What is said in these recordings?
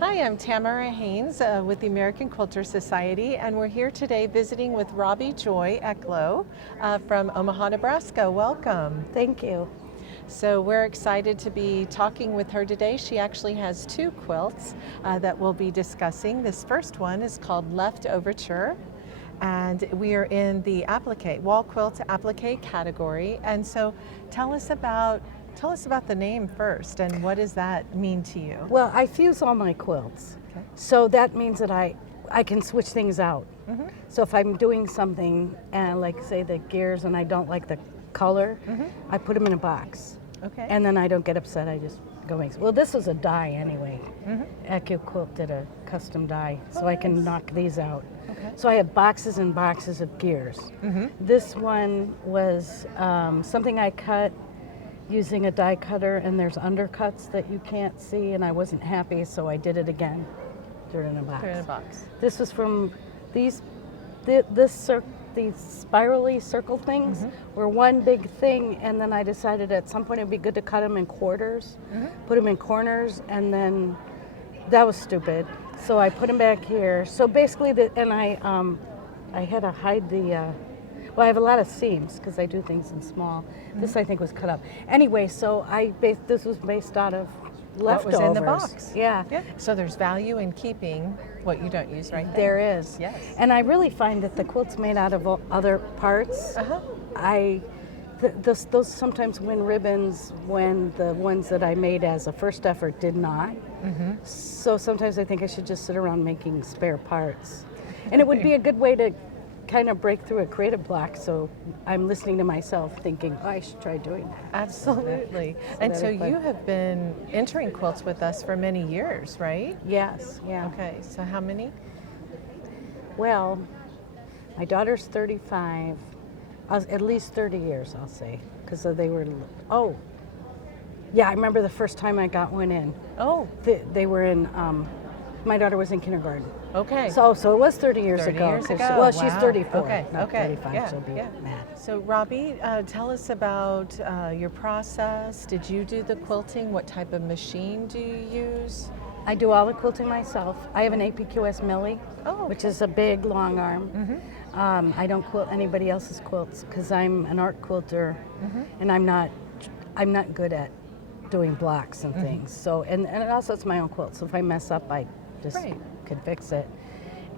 Hi, I'm Tamara Hanes with the American Quilter Society, and we're here today visiting with Robbi Joy Eklow from Omaha, Nebraska. Welcome. Thank you. So we're excited to be talking with her today. She actually has two quilts that we'll be discussing. This first one is called Leftoverture, and we are in the applique, wall quilt applique category. And so tell us about the name first, and what does that mean to you? Well, I fuse all my quilts. Okay. So that means that I can switch things out. Mm-hmm. So if I'm doing something and like say the gears and I don't like the color, I put them in a box. Okay. And then I don't get upset, I just go make. Well, this was a die anyway. AQS Quilt did a custom die, so I can knock these out. Okay. So I have boxes and boxes of gears. This one was something I cut using a die cutter, and there's undercuts that you can't see, and I wasn't happy, so I did it again. Threw it in a box. They're in a box. This was from these spirally circle things were one big thing, and then I decided at some point it'd be good to cut them in quarters, put them in corners, and then that was stupid. So I put them back here. So basically, I had to hide the. Well, I have a lot of seams because I do things in small. This I think was cut up. Anyway, so this was based out of leftovers. What was in the box. Yeah. So there's value in keeping what you don't use right There there. is. Yes. And I really find that the quilts made out of other parts, those sometimes win ribbons when the ones that I made as a first effort did not. So sometimes I think I should just sit around making spare parts. And it would be a good way to kind of break through a creative block, so I'm listening to myself thinking, oh, I should try doing that. Absolutely. And so you have been entering quilts with us for many years, right? Yes, yeah. Okay, so how many? Well, my daughter's 35, at least 30 years, I'll say, because they were, yeah, I remember the first time I got one in. Oh. They were in, my daughter was in kindergarten. Okay. So it was 30 years 30 ago. years ago. Well, she's Wow. 34. Okay. Not Okay. 35, Yeah. she'll be mad. So Robbi, tell us about your process. Did you do the quilting? What type of machine do you use? I do all the quilting myself. I have an APQS Millie, which is a big long arm. I don't quilt anybody else's quilts because I'm an art quilter, and I'm not good at doing blocks and things. So and also it's my own quilt. So if I mess up, I just can fix it.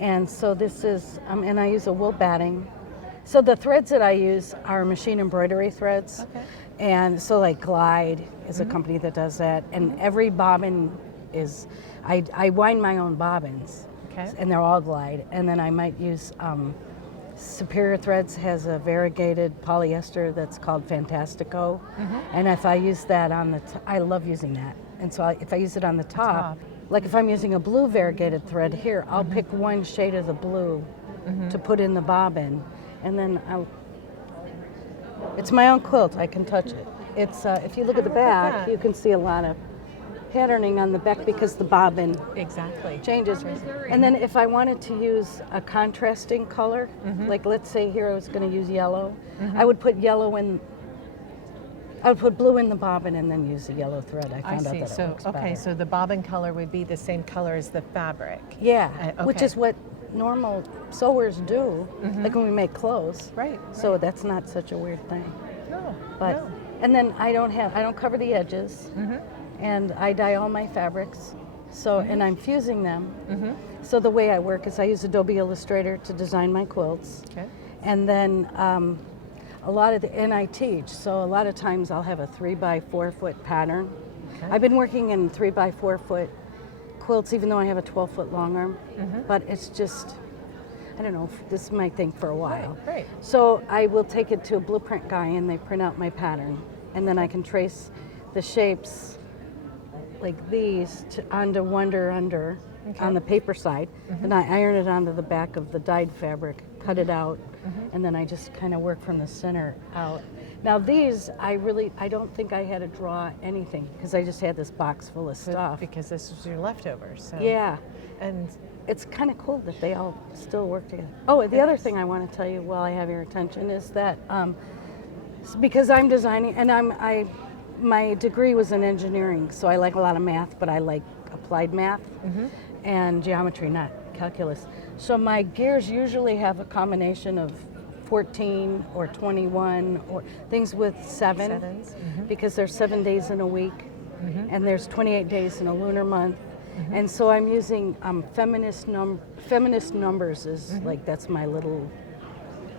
And so this is, and I use a wool batting. So the threads that I use are machine embroidery threads. Okay. And so like Glide is a company that does that. And every bobbin is, I wind my own bobbins. Okay. And they're all Glide. And then I might use, Superior Threads has a variegated polyester that's called Fantastico. And if I use that on I love using that. And so if I use it on the top, like if I'm using a blue variegated thread here, I'll pick one shade of the blue to put in the bobbin, and then it's my own quilt, I can touch it. It's, if you look at the back, you can see a lot of patterning on the back because the bobbin changes. And then if I wanted to use a contrasting color, like let's say here I was going to use yellow, I would put I would put blue in the bobbin and then use the yellow thread. I found out that it works better. So the bobbin color would be the same color as the fabric. Yeah, which is what normal sewers do, like when we make clothes. Right. So that's not such a weird thing. No. But and then I don't cover the edges, and I dye all my fabrics. So and I'm fusing them. So the way I work is I use Adobe Illustrator to design my quilts. Okay. And then and I teach, so a lot of times I'll have a 3x4 foot pattern. Okay. I've been working in 3x4 foot quilts, even though I have a 12-foot long arm, but it's just, I don't know, this is my thing for a while. Right. So I will take it to a blueprint guy and they print out my pattern, and then I can trace the shapes like these onto Wonder Under on the paper side, and I iron it onto the back of the dyed fabric, cut it out, and then I just kind of work from the center out. Now these, I don't think I had to draw anything because I just had this box full of stuff. Because this was your leftovers. So. Yeah. And it's kind of cool that they all still work together. Oh, the other thing I want to tell you while I have your attention is that because I'm designing, and my degree was in engineering, so I like a lot of math, but I like applied math and geometry, not calculus. So my gears usually have a combination of 14 or 21 or things with sevens. Because there's 7 days in a week and there's 28 days in a lunar month. And so I'm using feminist numbers is like, that's my little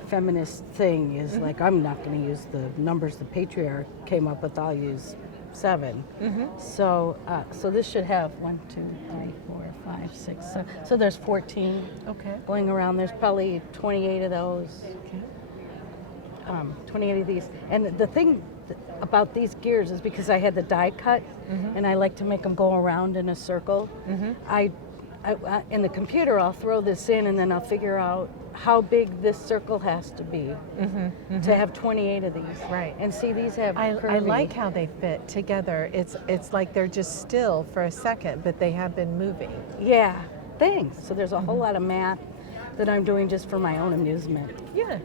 feminist thing is like, I'm not going to use the numbers the patriarch came up with, I'll use 7. So so this should have 1, 2, 3, 4, 5, 6, 7. So there's 14 going around. There's probably 28 of those. 28 of these. And the thing about these gears is because I had the die cut and I like to make them go around in a circle. I in the computer I'll throw this in and then I'll figure out how big this circle has to be to have 28 of these. Right. And see, these have curvy. I like how they fit together. It's like they're just still for a second, but they have been moving. Yeah, thanks. So there's a whole lot of math that I'm doing just for my own amusement. Yeah.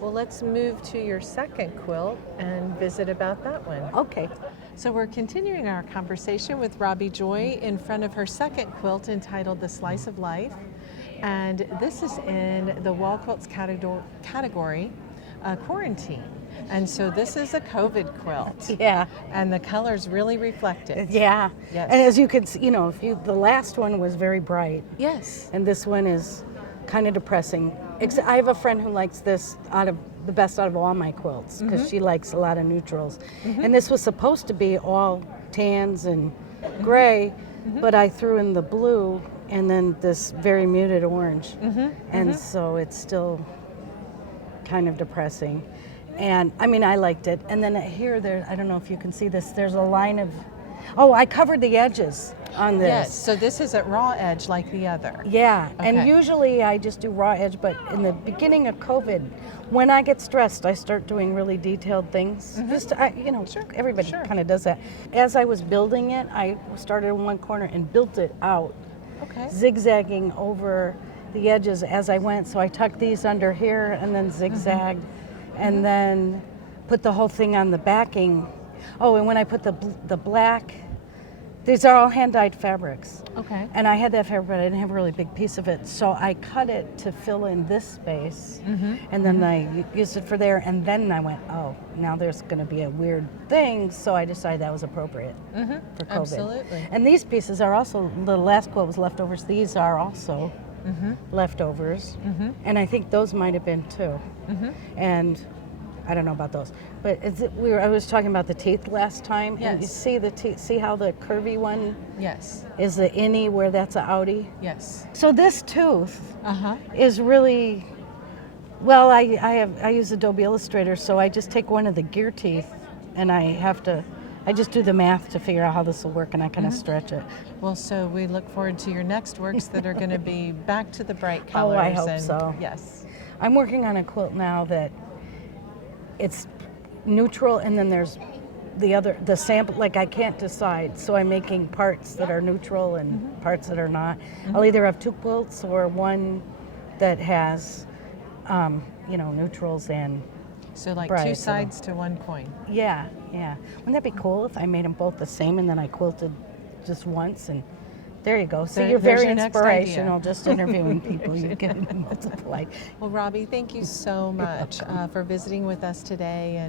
Well, let's move to your second quilt and visit about that one. Okay. So we're continuing our conversation with Robbi Joy in front of her second quilt entitled The Slice of Life. And this is in the wall quilts category, Quarantine. And so this is a COVID quilt. Yeah. And the colors really reflect it. Yeah. Yes. And as you can see, the last one was very bright. Yes. And this one is kind of depressing. I have a friend who likes this the best out of all my quilts because she likes a lot of neutrals. And this was supposed to be all tans and gray, but I threw in the blue and then this very muted orange. And so it's still kind of depressing. And I mean, I liked it. And then here, I don't know if you can see this, there's a line of, I covered the edges on this. Yes, so this isn't raw edge like the other. Yeah, Okay. and usually I just do raw edge, but in the beginning of COVID, when I get stressed, I start doing really detailed things. Just, everybody kind of does that. As I was building it, I started in one corner and built it out, zigzagging over the edges as I went. So I tucked these under here and then zigzagged, and then put the whole thing on the backing. Oh, and when I put the black, these are all hand-dyed fabrics. Okay. And I had that fabric, but I didn't have a really big piece of it. So I cut it to fill in this space, and then I used it for there, and then I went, now there's going to be a weird thing, so I decided that was appropriate for COVID. Absolutely. And these pieces are also, the last quilt was leftovers, these are also leftovers, and I think those might have been too. And I don't know about those, but I was talking about the teeth last time, and you see the teeth. See how the curvy one is the innie, where that's a outie. Yes. So this tooth is really well. I use Adobe Illustrator, so I just take one of the gear teeth, and I just do the math to figure out how this will work, and I kind of stretch it. Well, so we look forward to your next works that are going to be back to the bright colors. Oh, I hope so. Yes. I'm working on a quilt now that it's neutral, and then there's the sample, like I can't decide, so I'm making parts that are neutral and parts that are not. I'll either have 2 quilts or one that has neutrals and so like bright, 2 sides to one coin. Yeah. Wouldn't that be cool if I made them both the same and then I quilted just once? And there you go. See, you're very inspirational just interviewing people. You can multiply. Well, Robbi, thank you so much for visiting with us today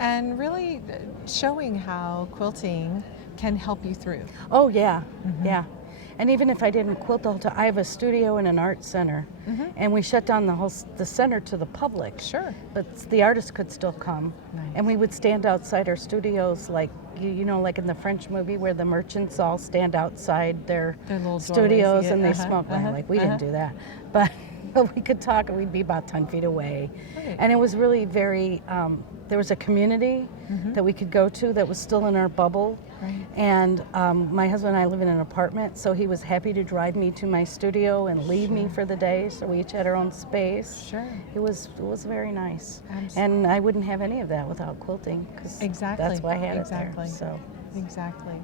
and really showing how quilting can help you through. Oh, yeah. Yeah. And even if I didn't quilt the whole time, I have a studio and an art center, and we shut down the center to the public. Sure. But the artists could still come, and we would stand outside our studios, like like in the French movie where the merchants all stand outside their studios and they smoke. Like we didn't do that, but we could talk, and we'd be about 10 feet away. Right. And it was really very. There was a community that we could go to that was still in our bubble. Right. And my husband and I live in an apartment, so he was happy to drive me to my studio and leave me for the day, so we each had our own space. Sure. It was very nice. Absolutely. And I wouldn't have any of that without quilting, because that's why I had it there. So. Exactly.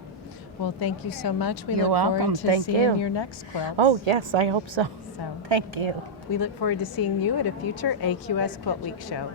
Well, thank you so much. We look forward to seeing your next quilt. Oh, yes, I hope so. Thank you. We look forward to seeing you at a future AQS Quilt Week show.